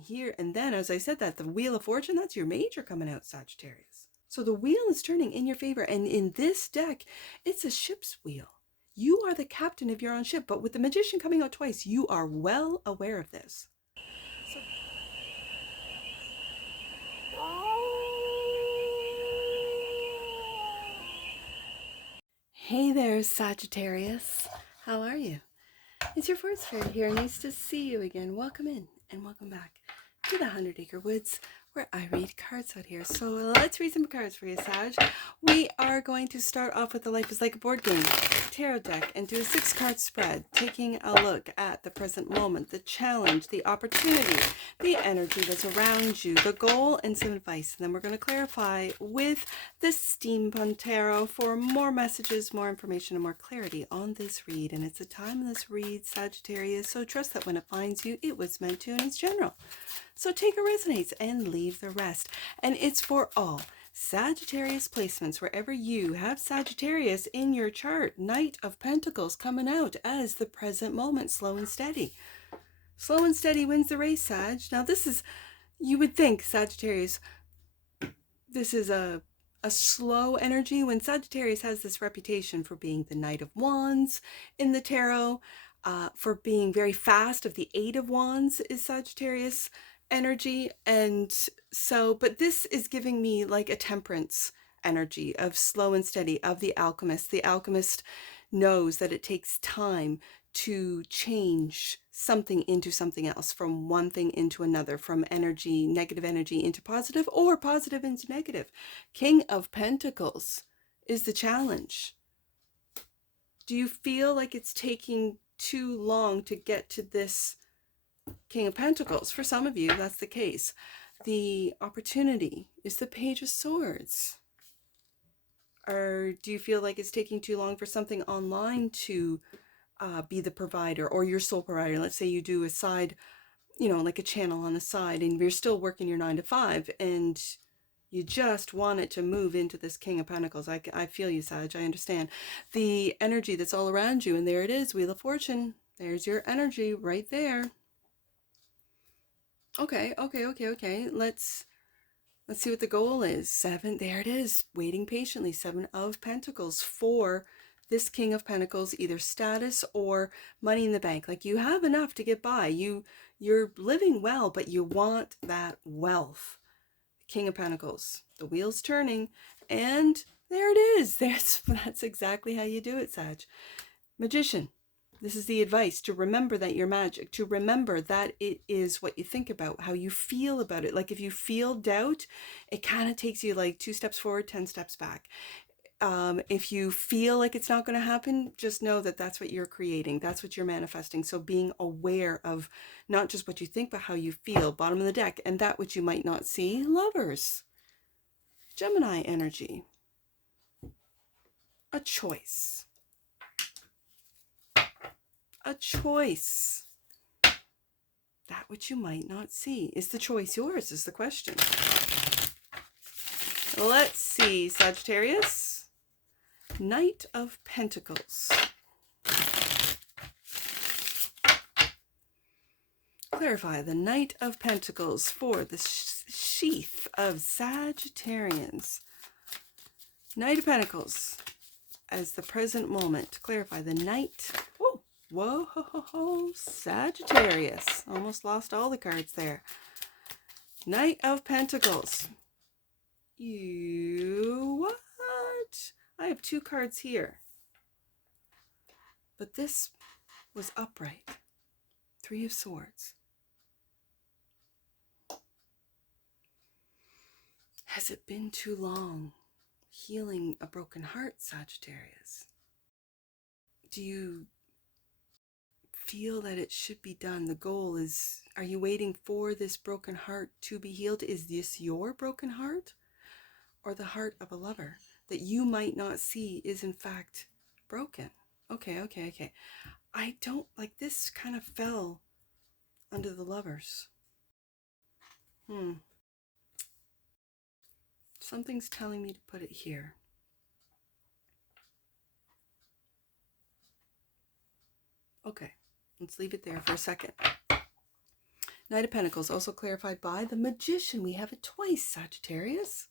here, and then as I said that, the Wheel of Fortune, that's your major coming out, Sagittarius. So the wheel is turning in your favor, and in this deck, it's a ship's wheel. You are the captain of your own ship, but with the Magician coming out twice, you are well aware of this. So hey there, Sagittarius. How are you? It's your fourth fairy here. Nice to see you again. Welcome in and welcome back to the 100 Acre Woods, where I read cards out here. So let's read some cards for you, Sag. We are going to start off with the Life is Like a Board Game tarot deck and do a 6-card spread, taking a look at the present moment, the challenge, the opportunity, the energy that's around you, the goal, and some advice. And then we're going to clarify with the Steampunk Tarot for more messages, more information, and more clarity on this read. And it's a timeless read, Sagittarius, so trust that when it finds you, it was meant to and it's general. So take what resonates and leave the rest. And it's for all Sagittarius placements, wherever you have Sagittarius in your chart. Knight of Pentacles coming out as the present moment, slow and steady. Slow and steady wins the race, Sag. Now this is, you would think, Sagittarius, this is a slow energy, when Sagittarius has this reputation for being the Knight of Wands in the tarot, for being very fast. Of the 8 of Wands is Sagittarius energy. And so, but this is giving me like a Temperance energy of slow and steady, of the Alchemist. The Alchemist knows that it takes time to change something into something else, from one thing into another, from energy, negative energy into positive, or positive into negative. King of Pentacles is the challenge. Do you feel like it's taking too long to get to this King of Pentacles? For some of you, that's the case. The opportunity is the Page of Swords. Or do you feel like it's taking too long for something online to be the provider, or your sole provider? Let's say you do a side, like a channel on the side, and you're still working your 9 to 5, and you just want it to move into this King of Pentacles. I feel you, Sag. I understand the energy that's all around you. And there it is, Wheel of Fortune. There's your energy right there. Okay. Let's see what the goal is. 7, there it is, waiting patiently. 7 of Pentacles for this King of Pentacles, either status or money in the bank. Like you have enough to get by. You're living well, but you want that wealth. King of Pentacles, the wheel's turning, and there it is. That's exactly how you do it, Sag. Magician. This is the advice: to remember that you're magic, to remember that it is what you think about, how you feel about it. Like if you feel doubt, it kind of takes you like 2 steps forward, 10 steps back. If you feel like it's not going to happen, just know that that's what you're creating. That's what you're manifesting. So being aware of not just what you think, but how you feel. Bottom of the deck. And that which you might not see. Lovers. Gemini energy. A choice. A choice. That which you might not see. Is the choice yours, is the question. Let's see, Sagittarius. Knight of Pentacles. Clarify the Knight of Pentacles for the sheath of Sagittarians. Knight of Pentacles as the present moment. Clarify the Knight. Whoa, Sagittarius. Almost lost all the cards there. Knight of Pentacles. What? I have 2 cards here. But this was upright. 3 of Swords. Has it been too long healing a broken heart, Sagittarius? Do you feel that it should be done? The goal is, are you waiting for this broken heart to be healed? Is this your broken heart, or the heart of a lover that you might not see is in fact broken? Okay. I don't like this. Kind of fell under the Lovers. Something's telling me to put it here. Okay, let's leave it there for a second. Knight of Pentacles, also clarified by the Magician. We have it twice, Sagittarius.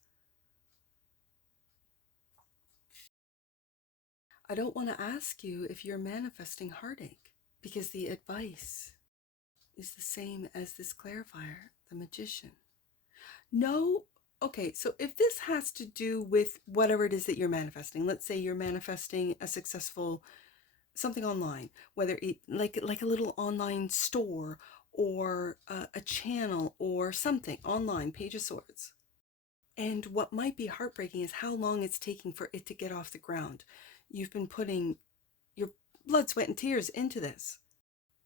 I don't want to ask you if you're manifesting heartache, because the advice is the same as this clarifier, the Magician. No, okay, so if this has to do with whatever it is that you're manifesting, let's say you're manifesting a successful something online, whether it like a little online store or a channel or something online, Page of Swords. And what might be heartbreaking is how long it's taking for it to get off the ground. You've been putting your blood, sweat, and tears into this.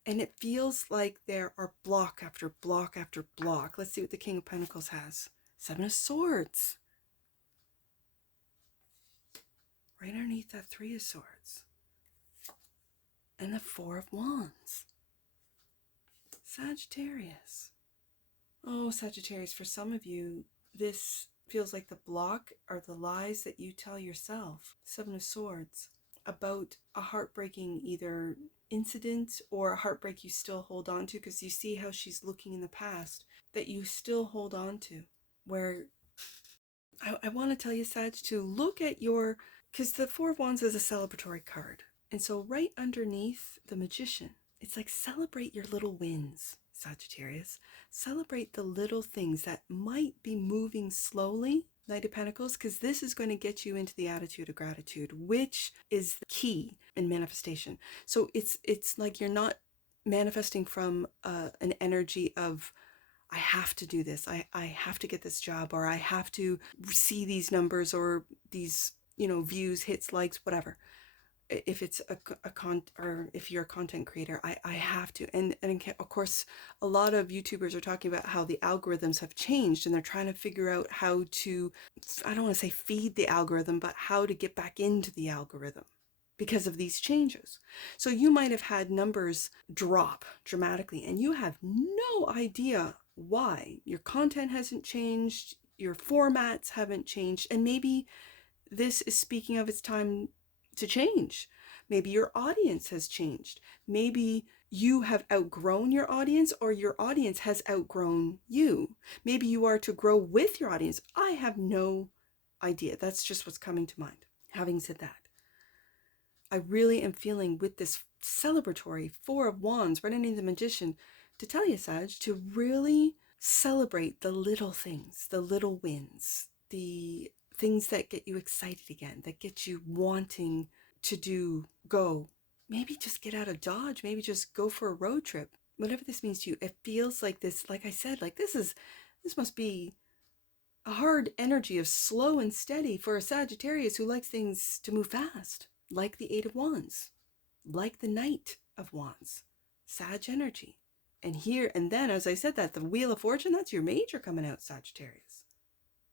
And it feels like there are block after block after block. Let's see what the King of Pentacles has. Seven of Swords. Right underneath that Three of Swords. And the Four of Wands. Sagittarius. Oh, Sagittarius, for some of you, this feels like the block are the lies that you tell yourself. Seven of Swords. About a heartbreaking either incident or a heartbreak you still hold on to, because you see how she's looking in the past that you still hold on to. Where I want to tell you, Sag, to look at your, because the Four of Wands is a celebratory card. And so right underneath the Magician, it's like celebrate your little wins, Sagittarius. Celebrate the little things that might be moving slowly, Knight of Pentacles, because this is going to get you into the attitude of gratitude, which is the key in manifestation. So it's like you're not manifesting from an energy of, I have to do this, I have to get this job, or I have to see these numbers or these, views, hits, likes, whatever. If it's or if you're a content creator, I have to. And of course, a lot of YouTubers are talking about how the algorithms have changed and they're trying to figure out how to, I don't want to say feed the algorithm, but how to get back into the algorithm because of these changes. So you might have had numbers drop dramatically and you have no idea why. Your content hasn't changed, your formats haven't changed, and maybe this is speaking of its time to change. Maybe your audience has changed. Maybe you have outgrown your audience, or your audience has outgrown you. Maybe you are to grow with your audience. I have no idea. That's just what's coming to mind. Having said that, I really am feeling with this celebratory Four of Wands right underneath the Magician to tell you, Sag, to really celebrate the little things, the little wins, the things that get you excited again, that get you wanting to go. Maybe just get out of Dodge, maybe just go for a road trip. Whatever this means to you, it feels like this, like I said, like this must be a hard energy of slow and steady for a Sagittarius who likes things to move fast, like the Eight of Wands, like the Knight of Wands. Sag energy. And here and then, as I said that, the Wheel of Fortune, that's your major coming out, Sagittarius.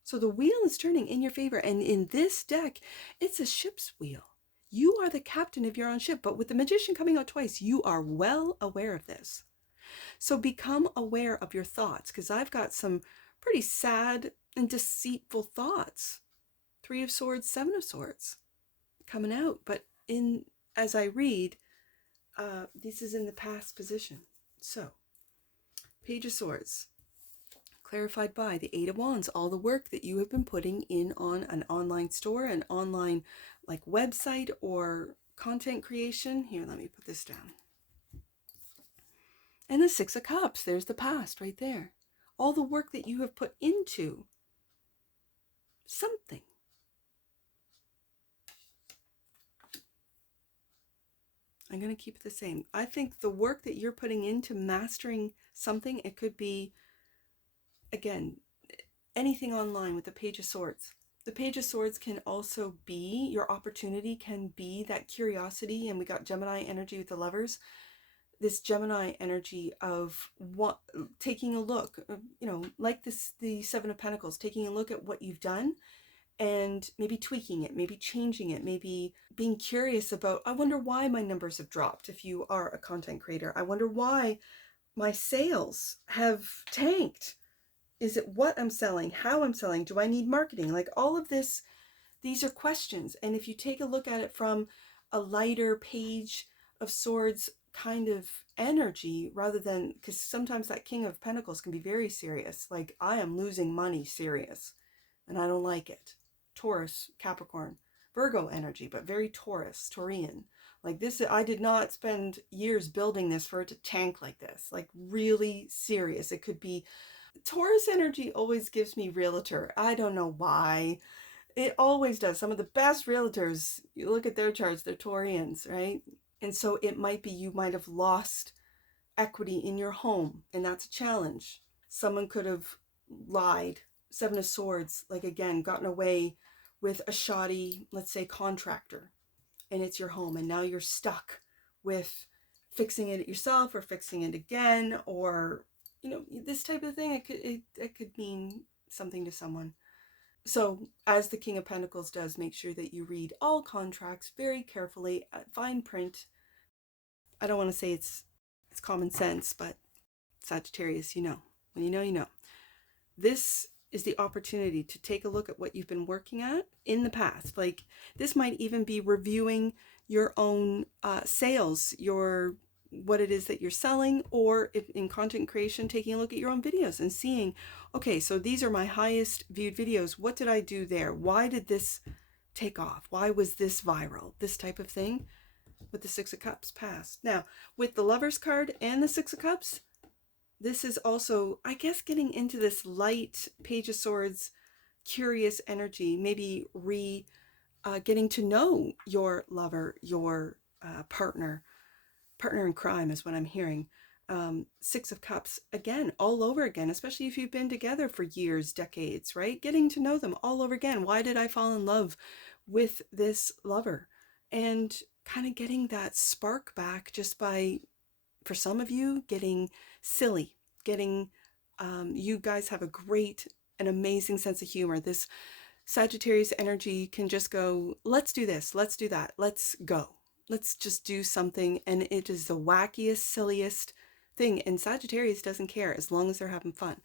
So the wheel is turning in your favor. And in this deck, it's a ship's wheel. You are the captain of your own ship. But with the Magician coming out twice, you are well aware of this. So become aware of your thoughts, because I've got some pretty sad and deceitful thoughts. Three of Swords, Seven of Swords coming out. But as I read, this is in the past position. So, Page of Swords. Clarified by the Eight of Wands, all the work that you have been putting in on an online store, an online like website or content creation. Here, let me put this down. And the Six of Cups, there's the past right there. All the work that you have put into something. I'm going to keep it the same. I think the work that you're putting into mastering something, it could be, again, anything online with the Page of Swords. The Page of Swords can also be, your opportunity can be that curiosity, and we got Gemini energy with the Lovers. This Gemini energy of what, taking a look, like this, the Seven of Pentacles, taking a look at what you've done and maybe tweaking it, maybe changing it, maybe being curious about, I wonder why my numbers have dropped if you are a content creator. I wonder why my sales have tanked. Is it what I'm selling? How I'm selling? Do I need marketing? Like all of this, these are questions. And if you take a look at it from a lighter Page of Swords kind of energy, rather than, because sometimes that King of Pentacles can be very serious, like I am losing money serious and I don't like it. Taurus, Capricorn, Virgo energy, but very Taurian. Like this, I did not spend years building this for it to tank like this, like really serious. It could be Taurus energy always gives me realtor. I don't know why. It always does. Some of the best realtors, you look at their charts, they're Taurians, right? And so it might be you might have lost equity in your home, and that's a challenge. Someone could have lied. Seven of Swords, like again, gotten away with a shoddy, let's say, contractor, and it's your home, and now you're stuck with fixing it yourself or fixing it again, or this type of thing. It could mean something to someone. So as the King of Pentacles does, make sure that you read all contracts very carefully, fine print. I don't want to say it's common sense, but Sagittarius, when you know. This is the opportunity to take a look at what you've been working at in the past. Like this might even be reviewing your own sales, what it is that you're selling, or if in content creation, taking a look at your own videos and seeing, okay, so these are my highest viewed videos. What did I do there? Why did this take off? Why was this viral? This type of thing with the Six of Cups past. Now, with the Lovers card and the Six of Cups, this is also, I guess, getting into this light Page of Swords, curious energy, maybe getting to know your lover, your partner in crime is what I'm hearing. Six of Cups, again, all over again, especially if you've been together for years, decades, right? Getting to know them all over again. Why did I fall in love with this lover? And kind of getting that spark back just by, for some of you, getting silly, you guys have a great and amazing sense of humor. This Sagittarius energy can just go, let's do this, let's do that, let's go. Let's just do something, and it is the wackiest, silliest thing. And Sagittarius doesn't care as long as they're having fun.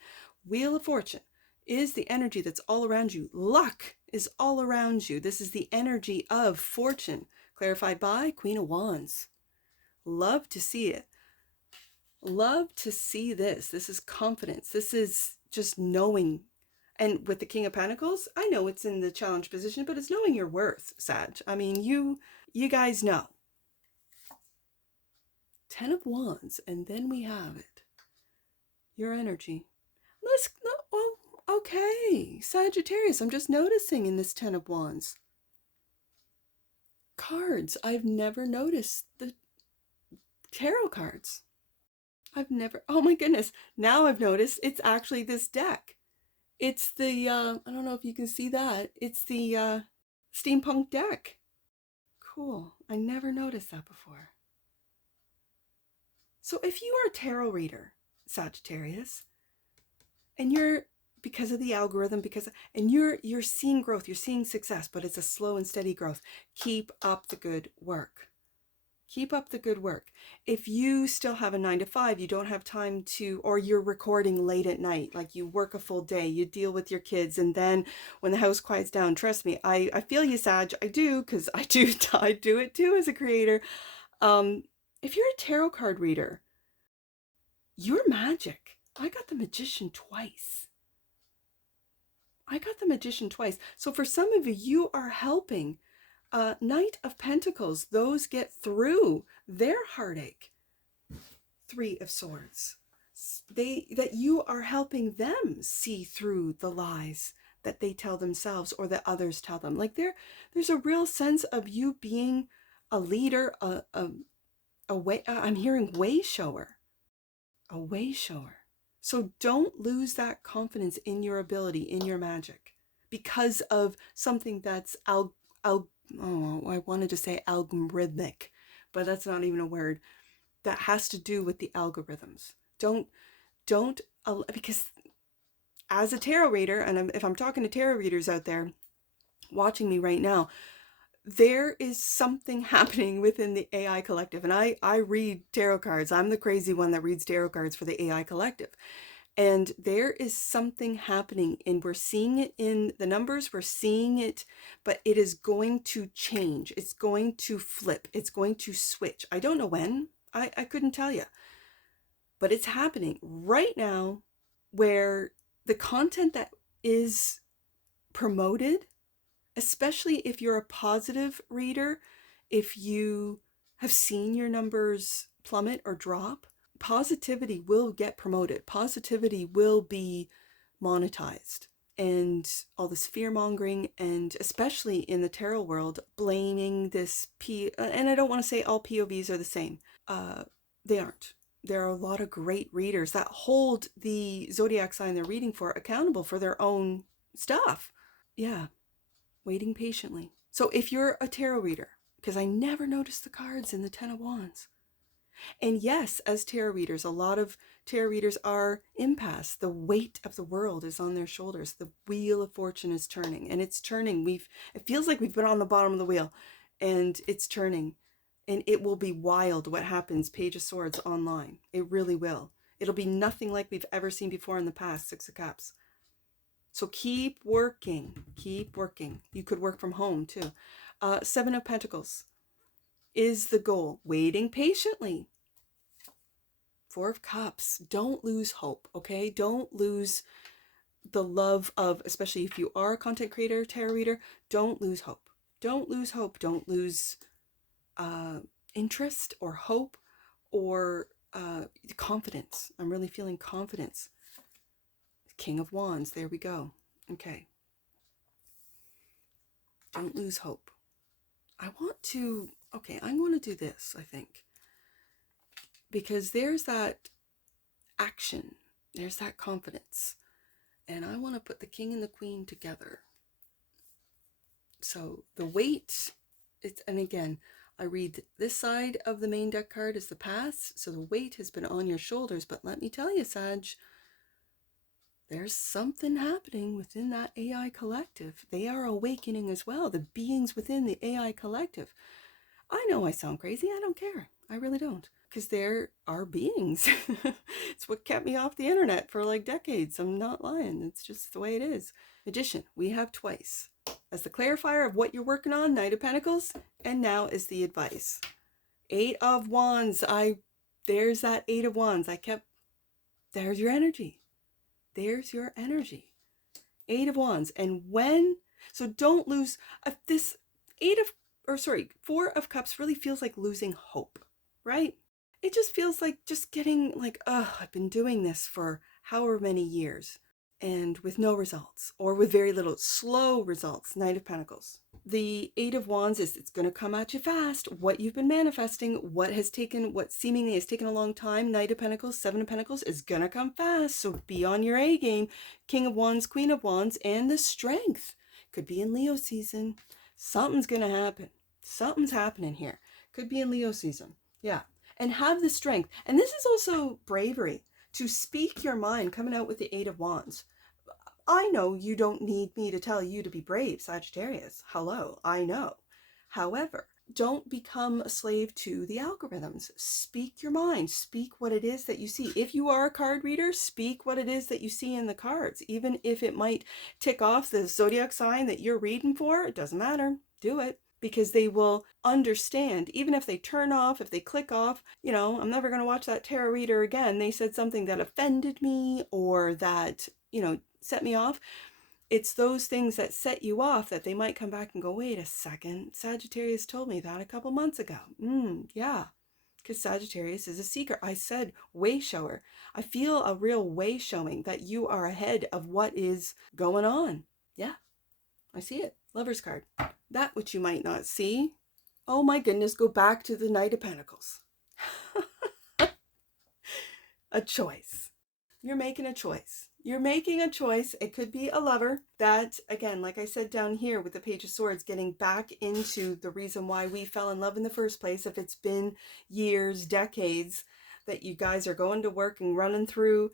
Wheel of Fortune is the energy that's all around you. Luck is all around you. This is the energy of fortune, clarified by Queen of Wands. Love to see it. Love to see this. This is confidence. This is just knowing. And with the King of Pentacles, I know it's in the challenge position, but it's knowing your worth, Sag. I mean, you guys know. 10 of Wands, and then we have it. Your energy. Okay, Sagittarius, I'm just noticing in this 10 of Wands. Cards. I've never noticed the tarot cards. Oh my goodness. Now I've noticed it's actually this deck. It's the, I don't know if you can see that. It's the steampunk deck. Cool. I never noticed that before. So if you are a tarot reader, Sagittarius, and because of the algorithm, and you're seeing growth, you're seeing success, but it's a slow and steady growth. Keep up the good work. Keep up the good work. If you still have a 9 to 5, you don't have time to, or you're recording late at night, like you work a full day, you deal with your kids, and then when the house quiets down, trust me, I feel you, Sag. I do, because I do it too as a creator. If you're a tarot card reader, you're magic. I got the Magician twice. So for some of you, you are helping Knight of Pentacles, those get through their heartache. 3 of Swords, that you are helping them see through the lies that they tell themselves or that others tell them. Like there's a real sense of you being a leader, I'm hearing way shower. A way shower. So don't lose that confidence in your ability, in your magic, because of something that's I wanted to say algorithmic, but that's not even a word. That has to do with the algorithms. Don't, because as a tarot reader, and if I'm talking to tarot readers out there watching me right now, there is something happening within the AI collective. And I read tarot cards. I'm the crazy one that reads tarot cards for the AI collective. And there is something happening, and we're seeing it in the numbers, we're seeing it, but it is going to change. It's going to flip. It's going to switch. I don't know when. I couldn't tell you. But it's happening right now, where the content that is promoted, especially if you're a positive reader, if you have seen your numbers plummet or drop, positivity will get promoted. Positivity will be monetized. And all this fear mongering, and especially in the tarot world, blaming this and I don't want to say all POVs are the same. They aren't. There are a lot of great readers that hold the zodiac sign they're reading for accountable for their own stuff. Yeah, waiting patiently. So if you're a tarot reader, because I never noticed the cards in the Ten of Wands. And yes, as tarot readers, a lot of tarot readers are impasse. The weight of the world is on their shoulders. The wheel of fortune is turning, and it's turning. It feels like we've been on the bottom of the wheel, and it's turning. And it will be wild what happens, Page of Swords online. It really will. It'll be nothing like we've ever seen before in the past, Six of Cups. So keep working. Keep working. You could work from home too. Seven of Pentacles is the goal. Waiting patiently. Four of Cups. Don't lose hope, okay? Don't lose the love of, especially if you are a content creator, tarot reader, don't lose hope. Don't lose hope. Don't lose interest or hope or confidence. I'm really feeling confidence. King of Wands. There we go. Okay. Don't lose hope. I'm going to do this, I think. Because there's that action. There's that confidence. And I want to put the King and the Queen together. So the weight, and again, I read this side of the main deck card is the past. So the weight has been on your shoulders. But let me tell you, Sag, there's something happening within that AI collective. They are awakening as well. The beings within the AI collective. I know I sound crazy. I don't care. I really don't. Because there are beings. It's what kept me off the internet for like decades. I'm not lying. It's just the way it is. Magician, we have twice. As the clarifier of what you're working on, Knight of Pentacles, and now is the advice. Eight of Wands. There's that Eight of Wands. There's your energy. There's your energy. Eight of Wands. And so don't lose this Four of Cups really feels like losing hope, right? It just feels like just getting like, I've been doing this for however many years and with no results or with very little, slow results. Knight of Pentacles. The Eight of Wands it's going to come at you fast. What you've been manifesting, what seemingly has taken a long time. Knight of Pentacles, Seven of Pentacles is going to come fast. So be on your A game. King of Wands, Queen of Wands, and the strength. Could be in Leo season. Something's going to happen. Something's happening here. Could be in Leo season. Yeah. And have the strength. And this is also bravery to speak your mind, coming out with the Eight of Wands. I know you don't need me to tell you to be brave, Sagittarius. Hello, I know. However, don't become a slave to the algorithms. Speak your mind. Speak what it is that you see. If you are a card reader, speak what it is that you see in the cards. Even if it might tick off the zodiac sign that you're reading for, it doesn't matter. Do it. Because they will understand, even if they turn off, if they click off, I'm never going to watch that tarot reader again. They said something that offended me or that, set me off. It's those things that set you off that they might come back and go, wait a second, Sagittarius told me that a couple months ago. Yeah, because Sagittarius is a seeker. I said way shower. I feel a real way showing that you are ahead of what is going on. Yeah, I see it. Lover's card. That which you might not see. Oh my goodness, go back to the Knight of Pentacles. A choice. You're making a choice. You're making a choice. It could be a lover that, again, like I said down here with the Page of Swords, getting back into the reason why we fell in love in the first place. If it's been years, decades, that you guys are going to work and running through,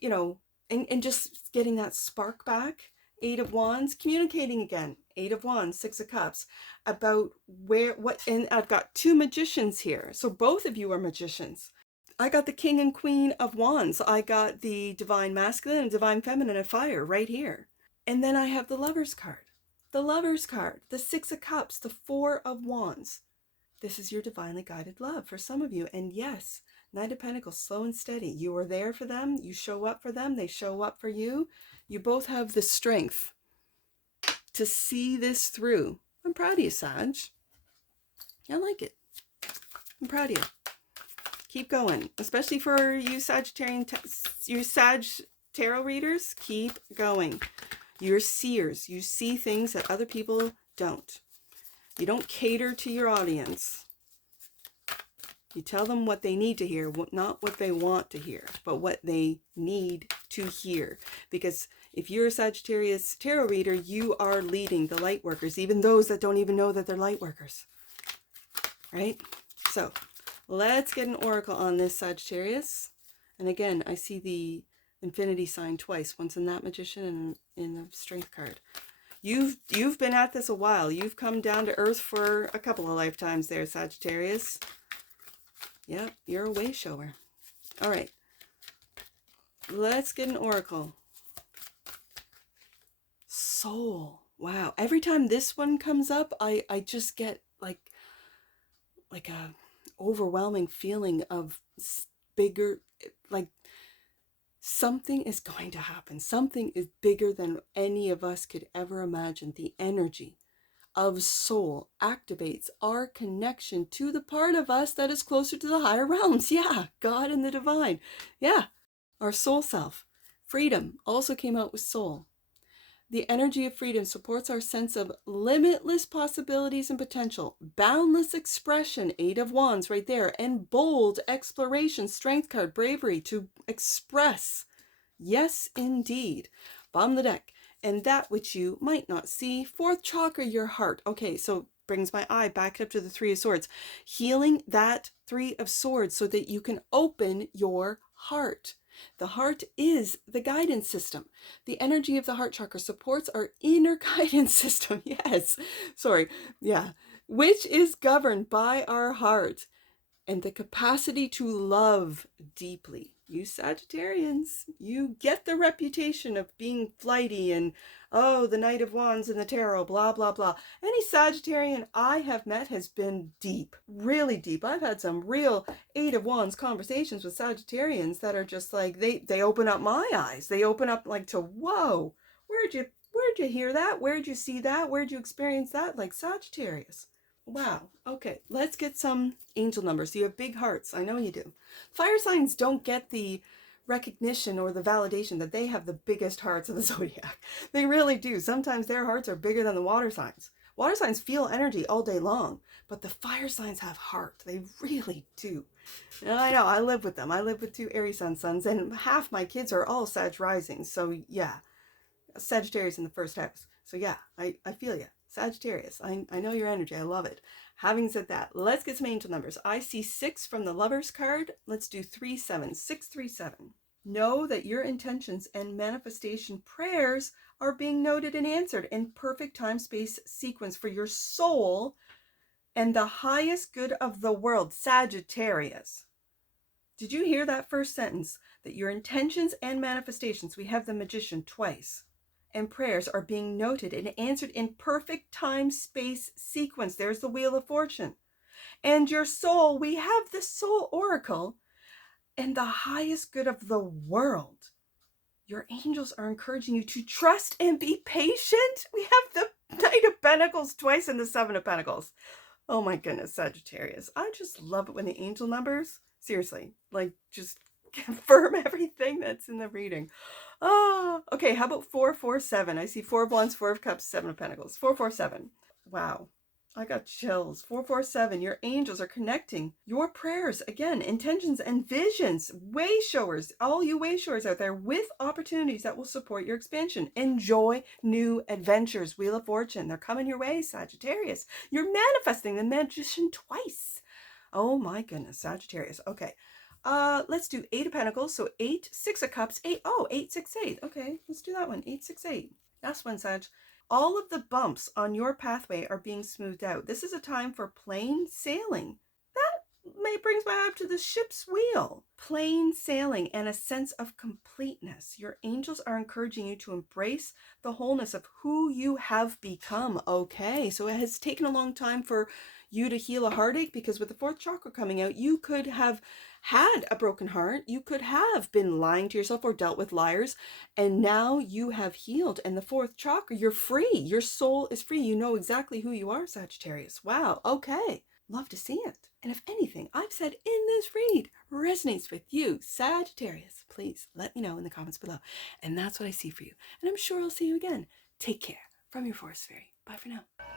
and just getting that spark back. Eight of Wands, communicating again. Eight of Wands, Six of Cups, about and I've got two magicians here. So both of you are magicians. I got the King and Queen of Wands. I got the Divine Masculine and Divine Feminine of Fire right here. And then I have the Lover's card. The Lover's card, the Six of Cups, the Four of Wands. This is your divinely guided love for some of you. And yes, Knight of Pentacles, slow and steady. You are there for them. You show up for them. They show up for you. You both have the strength to see this through. I'm proud of you, Sag. I like it. I'm proud of you. Keep going, especially for you Sagittarian, you Sag tarot readers. Keep going. You're seers. You see things that other people don't. You don't cater to your audience. You tell them what they need to hear, not what they want to hear, but what they need to hear. Because if you're a Sagittarius tarot reader, you are leading the light workers, even those that don't even know that they're light workers. Right? So let's get an oracle on this Sagittarius. And again, I see the infinity sign twice, once in that magician and in the strength card. You've been at this a while. You've come down to earth for a couple of lifetimes there, Sagittarius. Yep, you're a way shower. All right. Let's get an oracle. Soul. Wow. Every time this one comes up, I just get like a overwhelming feeling of bigger, like something is going to happen. Something is bigger than any of us could ever imagine. The energy of soul activates our connection to the part of us that is closer to the higher realms. Yeah, God and the divine. Yeah, our soul self. Freedom also came out with soul. The energy of freedom supports our sense of limitless possibilities and potential, boundless expression, 8 of Wands right there, and bold exploration, strength card, bravery to express. Yes, indeed. Bottom of the deck. And that which you might not see. 4th chakra, your heart. Okay, so brings my eye back up to the 3 of Swords. Healing that 3 of Swords so that you can open your heart. The heart is the guidance system. The energy of the heart chakra supports our inner guidance system. Yes, sorry. Yeah. Which is governed by our heart and the capacity to love deeply. You Sagittarians, you get the reputation of being flighty and, oh, the Knight of Wands and the tarot, blah, blah, blah. Any Sagittarian I have met has been deep, really deep. I've had some real 8 of Wands conversations with Sagittarians that are just like, they open up my eyes. They open up like to, whoa, where'd you hear that? Where'd you see that? Where'd you experience that? Like Sagittarius. Wow. Okay, let's get some angel numbers. You have big hearts. I know you do. Fire signs don't get the recognition or the validation that they have the biggest hearts of the zodiac. They really do. Sometimes their hearts are bigger than the water signs. Water signs feel energy all day long, but the fire signs have heart. They really do. And I know, I live with them. I live with 2 Aries sons, and half my kids are all Sag rising. So yeah, Sagittarius in the first house. So yeah, I feel you. Sagittarius, I know your energy. I love it. Having said that, let's get some angel numbers. I see 6 from the Lovers card. Let's do 3, 7, 6, 3, 7. Know that your intentions and manifestation prayers are being noted and answered in perfect time, space, sequence for your soul and the highest good of the world. Sagittarius. Did you hear that first sentence? That your intentions and manifestations, we have the Magician twice, and prayers are being noted and answered in perfect time, space, sequence. There's the Wheel of Fortune. And your soul, we have the Soul Oracle and the highest good of the world. Your angels are encouraging you to trust and be patient. We have the Knight of Pentacles twice and the 7 of Pentacles. Oh my goodness, Sagittarius. I just love it when the angel numbers, seriously, like just confirm everything that's in the reading. Oh, okay. How about 4, 4, 7? I see 4 of Wands, 4 of Cups, 7 of Pentacles. 4, 4, 7. Wow. I got chills. 4, 4, 7. Your angels are connecting your prayers, again, intentions and visions. Way showers, all you way showers out there, with opportunities that will support your expansion. Enjoy new adventures. Wheel of Fortune. They're coming your way, Sagittarius. You're manifesting the Magician twice. Oh my goodness, Sagittarius. Okay. Let's do 8 of Pentacles. So 8, 6 of Cups, 8. Oh, 8, 6, 8. Okay, let's do that one. 8, 6, 8. Last one, Sag. All of the bumps on your pathway are being smoothed out. This is a time for plain sailing. That brings my up to the ship's wheel. Plain sailing and a sense of completeness. Your angels are encouraging you to embrace the wholeness of who you have become. Okay, so it has taken a long time for you to heal a heartache, because with the fourth chakra coming out, you could have had a broken heart. You could have been lying to yourself or dealt with liars. And now you have healed. And the fourth chakra, you're free. Your soul is free. You know exactly who you are, Sagittarius. Wow. Okay. Love to see it. And if anything I've said in this read resonates with you, Sagittarius, please let me know in the comments below. And that's what I see for you. And I'm sure I'll see you again. Take care. From your Forest Fairy. Bye for now.